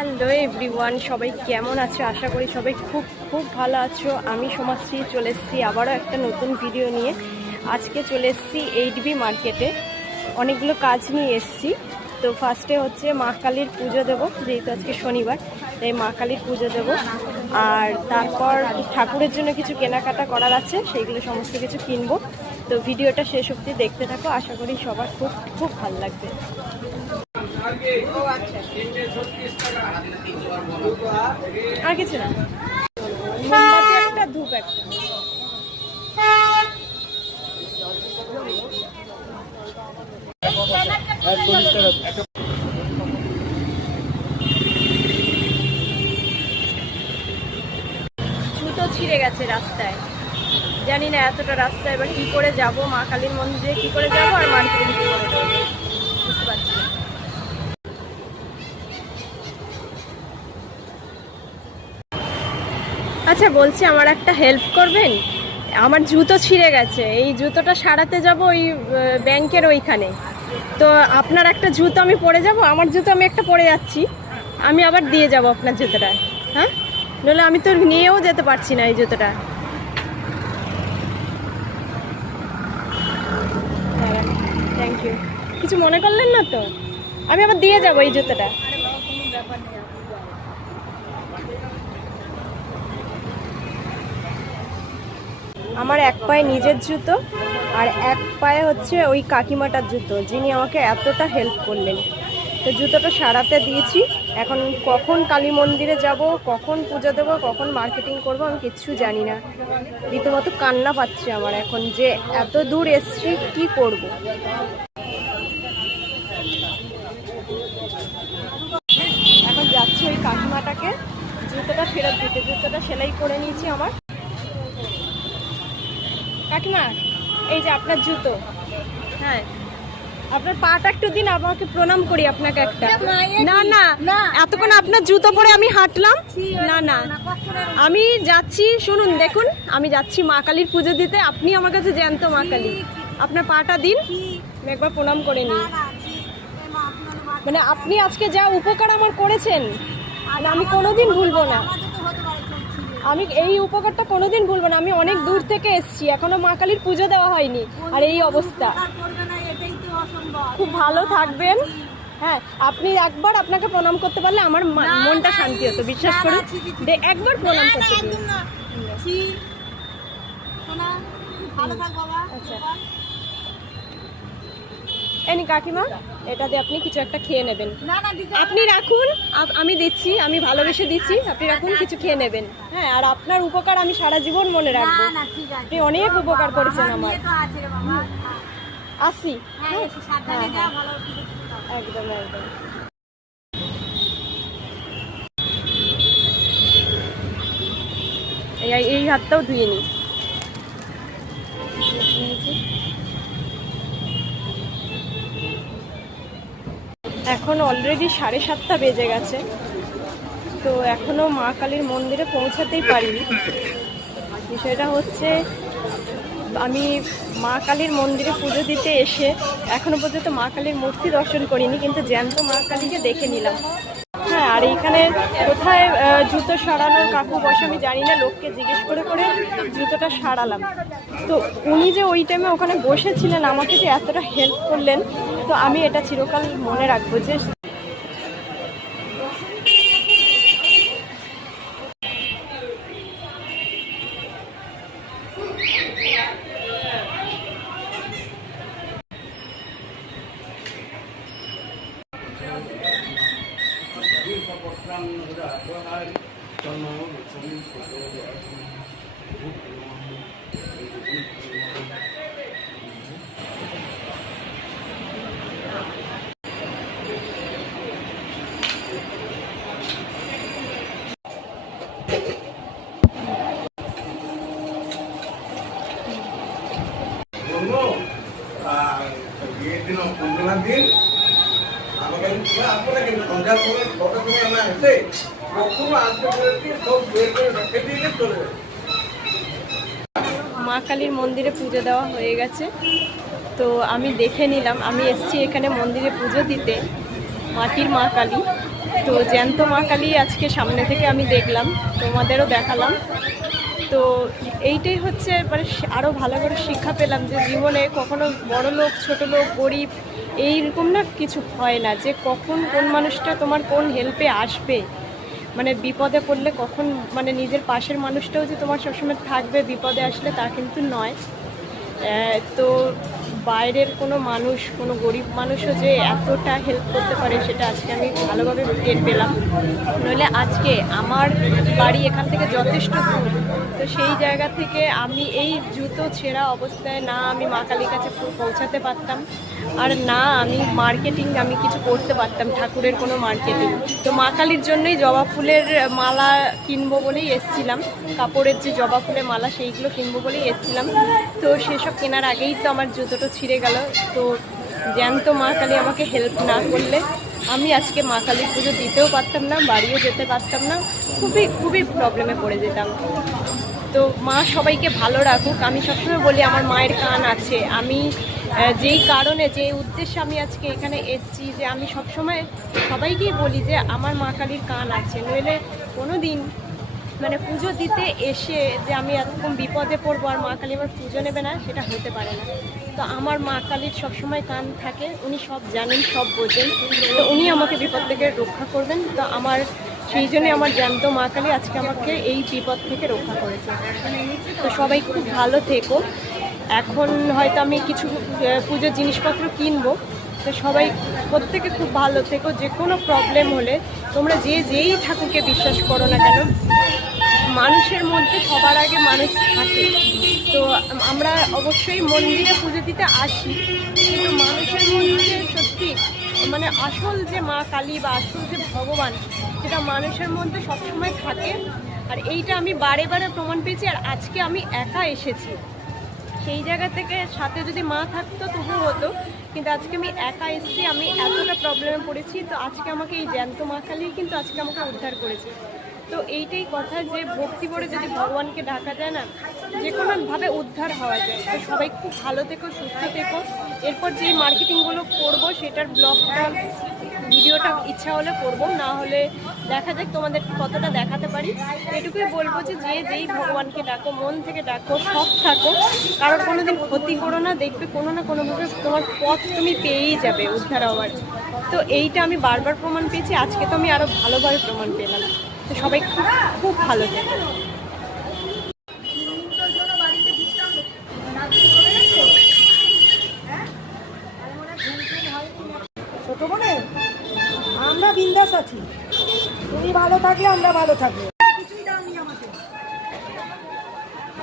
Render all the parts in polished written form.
Hello everyone, সবাই কেমন আছো? আশা করি সবাই খুব খুব ভালো আছো। আমি সমাজশ্রী চলে এসেছি আবারও একটা নতুন ভিডিও নিয়ে। আজকে চলে এসেছি 8B মার্কেটে, অনেকগুলো কাজ নিয়ে এসেছি। তো ফার্স্টে হচ্ছে মা কালীর পুজো দেবো, যেহেতু আজকে শনিবার, তাই মা কালীর পুজো দেবো। আর তারপর ঠাকুরের জন্য কিছু কেনাকাটা করার আছে, সেইগুলো সমস্ত কিছু কিনবো। তো ভিডিওটা শেষ অবধি দেখতে থাকো, আশা করি সবার খুব খুব ভালো লাগবে। আর কিছু না, মোমবাতি একটা, ধূপ একটা। জুতো ছিঁড়ে গেছে রাস্তায়, জানি না এতটা রাস্তায় এবার কি করে যাব, মা কালীর মন্দিরে কি করে যাব আর মার্কেটে কি করে যাবো বুঝতে পারছি না। আচ্ছা বলছি, আমার একটা হেল্প করবেন? আমার জুতো ছিঁড়ে গেছে, এই জুতোটা সারাতে যাব ওই ব্যাংকের ওইখানে। তো আপনার একটা জুতো আমি পরে যাব, আমার জুতো আমি একটা পরে যাচ্ছি, আমি আবার দিয়ে যাব আপনার জুতোটা। হ্যাঁ, নইলে আমি তো নিয়েও যেতে পারছি না এই জুতোটা। থ্যাংক ইউ, কিছু মনে করলেন না তো? আমি আবার দিয়ে যাব এই জুতোটা। আমার এক পায়ে নিজের জুতো আর এক পায়ে হচ্ছে ওই কাকিমাটার জুতো, যিনি আমাকে এতটা হেল্প করলেন। তো জুতোটা সারাতে দিয়েছি। এখন কখন কালী মন্দিরে যাব, কখন পুজো দেবো, কখন মার্কেটিং করব, আমি কিচ্ছু জানি না। রীতিমতো কান্না পাচ্ছে আমার এখন, যে এত দূর এসছি কি করব। এখন যাচ্ছি ওই কাকিমাটাকে জুতোটা ফেরত দিতে। জুতোটা সেলাই করে নিয়েছি আমার। কাকিমা, এই যে আপনার জুতো। হ্যাঁ, আপনার পাটা একটু দিন, আমাকে প্রণাম করি আপনাকে একটা। না না, এতক্ষণ আপনার জুতো পরে আমি হাঁটলাম। না না, আমি যাচ্ছি, শুনুন দেখুন, আমি যাচ্ছি মা কালীর পুজো দিতে। আপনি আমার কাছে জ্যান্ত মা কালী, আপনার পাটা দিন, আমি একবার প্রণাম করে নিই। মানে আপনি আজকে যা উপকার আমার করেছেন, আমি কোনোদিন ভুলবো না। আমি এই উপকারটা কোনোদিন ভুলবো না। আমি অনেক দূর থেকে এসেছি, এখনো মা কালীর পুজো দেওয়া হয়নি, আর এই অবস্থা। খুব ভালো থাকবেন। হ্যাঁ, আপনি একবার আপনাকে প্রণাম করতে পারলে আমার মনটা শান্তি হতো, বিশ্বাস করুন। একবার প্রণাম করতে দিন। আচ্ছা, এনি কাকিমা, এটা দিয়ে আপনি কিছু একটা খেয়ে নেবেন। আপনি রাখুন, আমি দিচ্ছি, আমি ভালোবেসে দিচ্ছি, আপনি রাখুন, কিছু খেয়ে নেবেন। হ্যাঁ, আর আপনার উপকার আমি সারা জীবন মনে রাখবো। আপনি অনেক উপকার করেছেন আমার। আসি, একদম একদম। এই হাতটাও ধুয়ে নিই। এখন অলরেডি 7:30 বেজে গেছে, তো এখনো মা কালীর মন্দিরে পৌঁছাতেই পারিনি। বিষয়টা হচ্ছে, আমি মা কালীর মন্দিরে পুজো দিতে এসে এখনো পর্যন্ত মা কালীর মূর্তি দর্শন করিনি, কিন্তু জ্যান্ত মা কালীকে দেখে নিলাম। হ্যাঁ, আর এইখানে কোথায় জুতো সারানোর কাকু বসে আমি জানি না, লোককে জিজ্ঞেস করে করে জুতোটা সারালাম। তো উনি যে ওই টাইমে ওখানে বসেছিলেন, আমাকে যে এতটা হেল্প করলেন, তো আমি এটা চিরকাল মনে রাখবো। যে মা কালীর মন্দিরে পুজো দেওয়া হয়ে গেছে, তো আমি দেখে নিলাম। আমি এসেছি এখানে মন্দিরে পুজো দিতে, মাটির মা কালী। তো জ্যান্ত মা কালী আজকে সামনে থেকে আমি দেখলাম, তোমাদেরও দেখালাম। তো এইটাই হচ্ছে মানে আরও ভালো করে শিক্ষা পেলাম যে জীবনে কখনো বড় লোক ছোট লোক গরিব এইরকম না কিছু হয় না, যে কখন কোন মানুষটা তোমার কোন হেল্পে আসবে, মানে বিপদে পড়লে কখন মানে নিজের পাশের মানুষটাও যে তোমার সবসময় থাকবে বিপদে আসলে তা কিন্তু নয়। তো বাইরের কোনো মানুষ, কোনো গরিব মানুষও যে এতটা হেল্প করতে পারে সেটা আজকে আমি ভালোভাবে টের পেলাম। নইলে আজকে আমার বাড়ি এখান থেকে যথেষ্ট দূর, তো সেই জায়গা থেকে আমি এই জুতো ছেঁড়া অবস্থায় না আমি মা কালীর কাছে পৌঁছাতে পারতাম, আর না আমি মার্কেটিং আমি কিছু করতে পারতাম, ঠাকুরের কোনো মার্কেটিং। তো মা কালীর জন্যই জবা ফুলের মালা কিনবো বলেই এসছিলাম, কাপড়ের যে জবা ফুলের মালা সেইগুলো কিনবো বলেই এসছিলাম। তো সেসব কেনার আগেই তো আমার জুতোটা ছিঁড়ে গেল। তো জ্যান্ত মা কালী আমাকে হেল্প না করলে আমি আজকে মা কালীর পুজো দিতেও পারতাম না, বাড়িও যেতে পারতাম না, খুবই খুবই প্রবলেমে পড়ে যেতাম। তো মা সবাইকে ভালো রাখুক। আমি সবসময় বলি আমার মায়ের কান আছে, আমি যেই কারণে যে উদ্দেশ্যে আমি আজকে এখানে এসেছি, যে আমি সবসময় সবাইকেই বলি যে আমার মা কালীর কান আছে, নইলে কোনো দিন মানে পুজো দিতে এসে যে আমি এরকম বিপদে পড়বো আর মা কালী আমার পুজো নেবে না, সেটা হতে পারে না। তো আমার মা কালীর সবসময় কান থাকে, উনি সব জানেন সব বোঝেন, তো উনি আমাকে বিপদ থেকে রক্ষা করবেন। তো আমার সেই জন্যই আমার জ্যান্ত মা কালী আজকে আমাকে এই বিপদ থেকে রক্ষা করেছে। তো সবাই খুব ভালো থেকো। এখন হয়তো আমি কিছু পুজোর জিনিসপত্র কিনবো, তো সবাই প্রত্যেকে খুব ভালো থেকো। যে কোনো প্রবলেম হলে তোমরা যেই ঠাকুরকে বিশ্বাস করো না কেন, মানুষের মধ্যে সবার আগে মানুষ থাকে। তো আমরা অবশ্যই মন্দিরে পুজো দিতে আসি, কিন্তু মানুষের মধ্যে সত্যি মানে আসল যে মা কালী বা আসল যে ভগবান, সেটা মানুষের মধ্যে সবসময় থাকে। আর এইটা আমি বারে বারে প্রমাণ পেয়েছি। আর আজকে আমি একা এসেছি, সেই জায়গা থেকে সাথে যদি মা থাকতো তবু হতো, কিন্তু আজকে আমি একা এসেছি, আমি এতটা প্রবলেমে পড়েছি। তো আজকে আমাকে এই জ্যান্ত মা কালী কিন্তু আজকে আমাকে উদ্ধার করেছে। তো এইটাই কথা, যে ভক্তি করে যদি ভগবানকে ডাকা যায় না, যে কোনোভাবে উদ্ধার হওয়া যায়। তো সবাই খুব ভালো থেকো, সুস্থ থেকো। এরপর যেই মার্কেটিংগুলো করবো সেটার ব্লগটা ভিডিওটা ইচ্ছা হলে করবো, না হলে দেখা যাক তোমাদের কতটা দেখাতে পারি। এটুকুই বলবো যে যেই ভগবানকে ডাকো, মন থেকে ডাকো, সৎ থাকো, কারোর কোনোদিন ক্ষতি করো না, দেখবে কোনো না কোনোভাবে তোমার পথ তুমি পেয়েই যাবে উদ্ধার হওয়ার। তো এইটা আমি বারবার প্রমাণ পেয়েছি, আজকে তো আমি আরও ভালোভাবে প্রমাণ পেলাম। তো সবাই খুব খুব ভালো থেকো। ছোট বোনে আমরা বিন্দাস আছি, তুমি ভালো থাকলে আমরা ভালো থাকবো। কিছুই দাওনি আমাকে,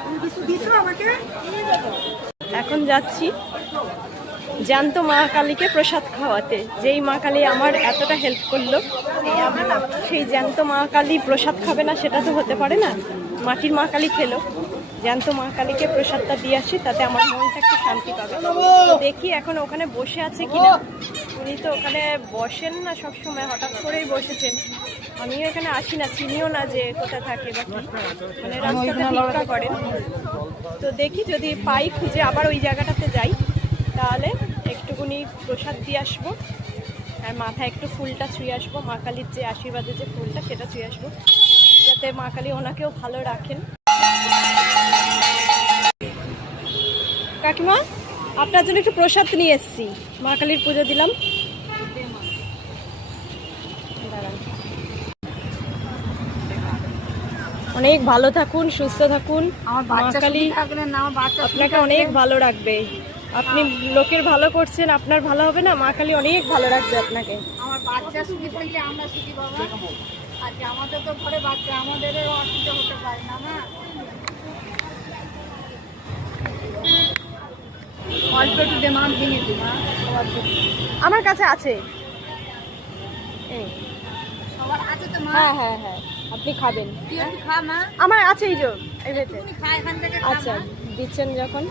তুমি কিছু দিছো আমাকে? এখন যাচ্ছি জ্যান্ত মা কালীকে প্রসাদ খাওয়াতে। যেই মা কালী আমার এতটা হেল্প করলো, সেই জ্যান্ত মা কালী প্রসাদ খাবে না সেটা তো হতে পারে না। মাটির মা কালী খেলো, জ্যান্ত মা কালীকে প্রসাদটা দিয়ে আসি, তাতে আমার মনটা একটু শান্তি পাবে। দেখি এখন ওখানে বসে আছে কিনা। উনি তো ওখানে বসেন না সবসময়, হঠাৎ করেই বসেছেন। আমিও এখানে আসি না, চিনিও না যে কোথায় থাকে বা কি, মানে রাস্তাটা ভিক্ষা করেন। তো দেখি যদি পাই খুঁজে আবার ওই জায়গাটাতে যাই, তাহলে একটুকুনি প্রসাদ দিয়ে আসবো, আর মাথায় একটু ফুলটা ছুঁয়ে আসবো, মা কালীর যে আশীর্বাদের যে ফুলটা সেটা ছুঁয়ে আসবো, যাতে মা কালী ওনাকেও ভালো রাখেন। কাকিমা, আপনার জন্য একটু প্রসাদ নিয়ে এসেছি, মা কালীর পুজো দিলাম। অনেক ভালো থাকুন, সুস্থ থাকুন। মা কালী আপনাকে অনেক ভালো রাখবে। আপনি লোকের ভালো করছেন, আপনার ভালো হবে না, মা কালী অনেক ভালো রাখবে আপনাকে। আমার বাচ্চা সুখী থাকলে আমরা সুখী বাবা। আজকে আমাদের তো ঘরে বাচ্চা, আমাদেরও অসুবিধা হতে পারে না। মা অল্প একটু দে, মা ভেঙে দিই। মা আমার কাছে আছে, সবার আছে তো? মা হ্যাঁ হ্যাঁ হ্যাঁ, আপনি খাবেন? তুই একটু খা মা। আমার আছে, এই যে এই ভেতরে। তুমি খা এখান থেকে। আচ্ছা, দিচ্ছেন যখন।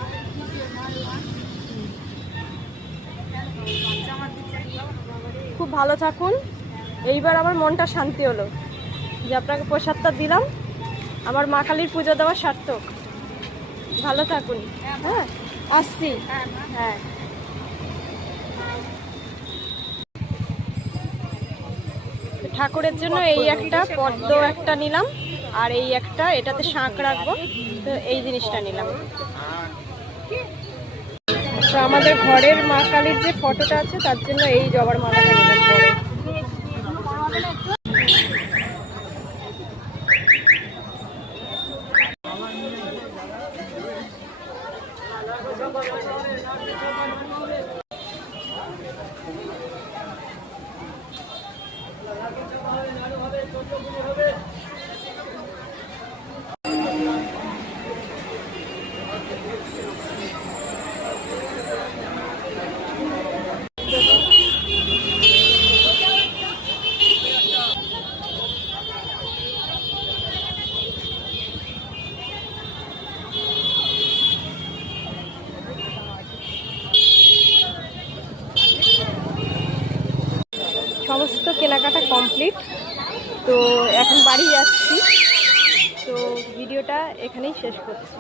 খুব ভালো থাকুন। এইবার আমার মনটা শান্তি হলো যে আপনাকে প্রসাদটা দিলাম, আমার মা কালীর পুজো দেওয়া সার্থক। ভালো থাকুন। হ্যাঁ, আসছি। হ্যাঁ। ঠাকুরের জন্য এই একটা পদ্ম একটা নিলাম, আর এই একটা, এটাতে শাঁখ রাখবো, তো এই জিনিসটা নিলাম। তো আমাদের ঘরের মা কালীর যে ফটোটা আছে তার জন্য এই জবার মালাটা নিলাম পরে। সমস্ত কেনাকাটা কমপ্লিট, তো এখন বাড়ি যাচ্ছি। তো ভিডিওটা এখানেই শেষ করছি।